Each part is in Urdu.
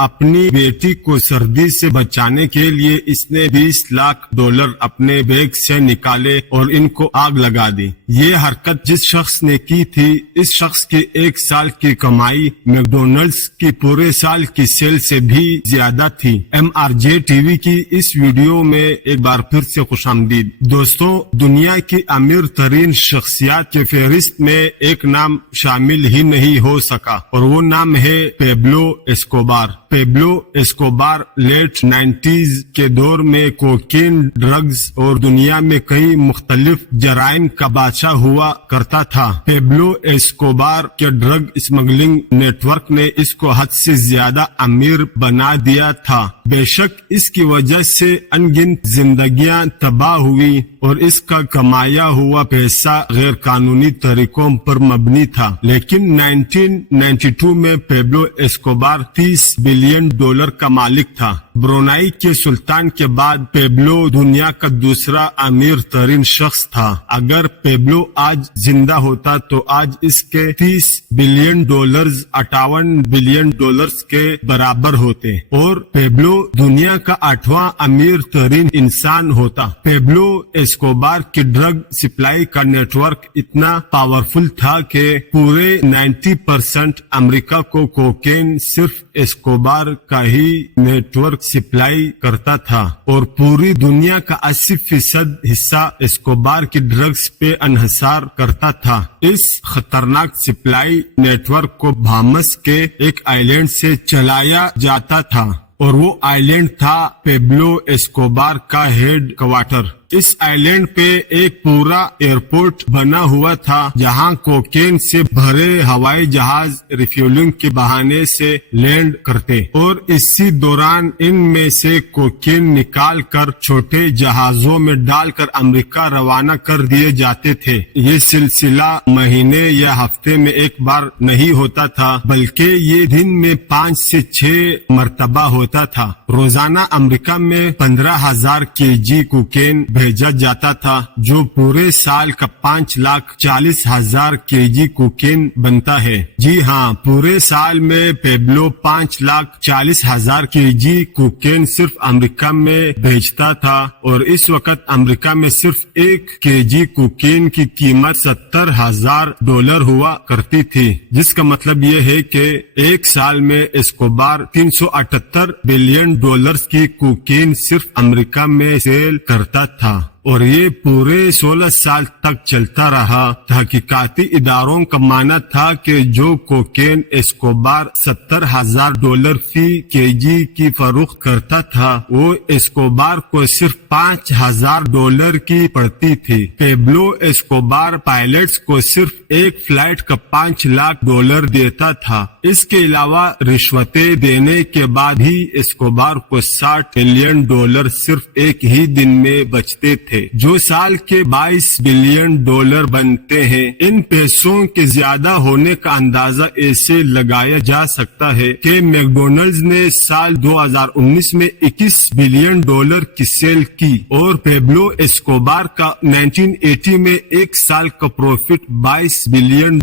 اپنی بیٹی کو سردی سے بچانے کے لیے اس نے $20 لاکھ اپنے بیگ سے نکالے اور ان کو آگ لگا دی۔ یہ حرکت جس شخص نے کی تھی، اس شخص کی 1 سال کی کمائی میکڈونلڈز کی پورے سال کی سیل سے بھی زیادہ تھی۔ MRJ TV کی اس ویڈیو میں ایک بار پھر سے خوش آمدید۔ دوستوں، دنیا کی امیر ترین شخصیات کے فہرست میں ایک نام شامل ہی نہیں ہو سکا اور وہ نام ہے Pablo Escobar. Pablo Escobar late 90s کے دور میں کوکین، ڈرگز اور دنیا میں کئی مختلف جرائم کا بادشاہ ہوا کرتا تھا۔ پیبلو ایسکوبار کے ڈرگ اسمگلنگ نیٹ ورک نے اس کو حد سے زیادہ امیر بنا دیا تھا۔ بے شک اس کی وجہ سے ان گنت زندگیاں تباہ ہوئی اور اس کا کمایا ہوا پیسہ غیر قانونی طریقوں پر مبنی تھا، لیکن 1992 میں پیبلو ایسکوبار $30 بلین کا مالک تھا۔ برونائی کے سلطان کے بعد پیبلو دنیا کا دوسرا امیر ترین شخص تھا۔ اگر پیبلو آج زندہ ہوتا تو آج اس کے $30 بلین $58 بلین کے برابر ہوتے اور پیبلو دنیا کا 8واں امیر ترین انسان ہوتا۔ پیبلو ایسکوبار کی ڈرگ سپلائی کا نیٹ ورک اتنا پاورفل تھا کہ پورے 90% امریکہ کو کوکین صرف ایسکوبار کا ہی نیٹ ورک سپلائی کرتا تھا اور پوری دنیا کا 80% حصہ ایسکوبار کی ڈرگز پہ انحصار کرتا تھا۔ اس خطرناک سپلائی نیٹ ورک کو بہامس کے ایک آئیلینڈ سے چلایا جاتا تھا اور وہ آئیلینڈ تھا پیبلو ایسکوبار کا ہیڈ کوارٹر۔ اس آئیلینڈ پہ ایک پورا ایئرپورٹ بنا ہوا تھا جہاں کوکین سے بھرے ہوائی جہاز ریفیولنگ کے بہانے سے لینڈ کرتے اور اسی دوران ان میں سے کوکین نکال کر چھوٹے جہازوں میں ڈال کر امریکہ روانہ کر دیے جاتے تھے۔ یہ سلسلہ مہینے یا ہفتے میں ایک بار نہیں ہوتا تھا بلکہ یہ دن میں 5 سے 6 مرتبہ ہوتا تھا۔ روزانہ امریکہ میں 15,000 kg کوکین بھیجا جاتا تھا جو پورے سال کا 5,40,000 kg کوکین بنتا ہے۔ جی ہاں، پورے سال میں پیبلو 5,40,000 kg کوکین صرف امریکہ میں بھیجتا تھا اور اس وقت امریکہ میں صرف 1 kg کوکین کی قیمت $70,000 ہوا کرتی تھی، جس کا مطلب یہ ہے کہ ایک سال میں ایسکوبار $378 بلین کی کوکین صرف امریکہ میں سیل کرتا تھا اور یہ پورے 16 سال تک چلتا رہا۔ تحقیقاتی اداروں کا ماننا تھا کہ جو کوکین ایسکوبار $70,000 فی kg کی فروخت کرتا تھا وہ ایسکوبار کو صرف $5,000 کی پڑتی تھی۔ پیبلو ایسکوبار پائلٹس کو صرف ایک فلائٹ کا $5 لاکھ دیتا تھا۔ اس کے علاوہ رشوتیں دینے کے بعد ہی ایسکوبار کو $60 بلین صرف ایک ہی دن میں بچتے تھے، جو سال کے $22 بلین بنتے ہیں۔ ان پیسوں کے زیادہ ہونے کا اندازہ ایسے لگایا جا سکتا ہے کہ میکڈونلڈز نے سال 2019 میں $21 بلین کی سیل کی اور پیبلو ایسکوبار کا 1980 میں ایک سال کا پروفٹ $22 بلین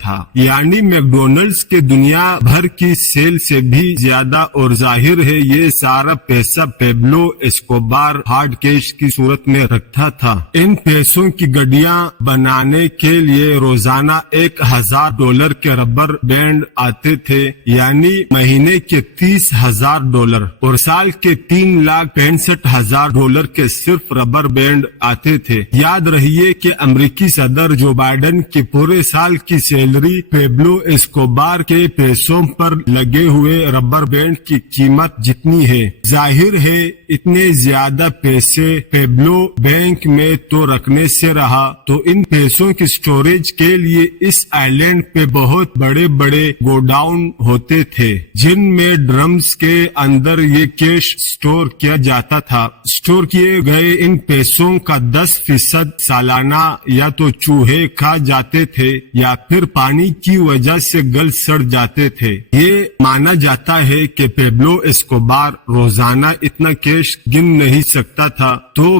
تھا، یعنی میکڈونلڈز کے دنیا بھر کی سیل سے بھی زیادہ۔ اور ظاہر ہے یہ سارا پیسہ پیبلو ایسکوبار ہارڈ کیش کی صورت میں رکھتا تھا۔ ان پیسوں کی گڈیاں بنانے کے لیے روزانہ $1,000 کے ربر بینڈ آتے تھے، یعنی مہینے کے $30,000 اور سال کے $3,65,000 کے صرف ربر بینڈ آتے تھے۔ یاد رہیے کہ امریکی صدر جو بائیڈن کی پورے سال کی سیلری پیبلو ایسکوبار کے پیسوں پر لگے ہوئے ربر بینڈ کی قیمت جتنی ہے۔ ظاہر ہے اتنے زیادہ پیسے پیبلو بینک میں تو رکھنے سے رہا تو ان پیسوں کی سٹوریج کے لیے اس آئیلینڈ پہ بہت بڑے بڑے گوڈاؤن ہوتے تھے جن میں ڈرمز کے اندر یہ کیش سٹور کیا جاتا تھا۔ سٹور کیے گئے ان پیسوں کا 10% سالانہ یا تو چوہے کھا جاتے تھے یا پھر پانی کی وجہ سے گل سڑ جاتے تھے۔ یہ مانا جاتا ہے کہ پیبلو ایسکوبار روزانہ اتنا کیش گن نہیں سکتا تھا، تو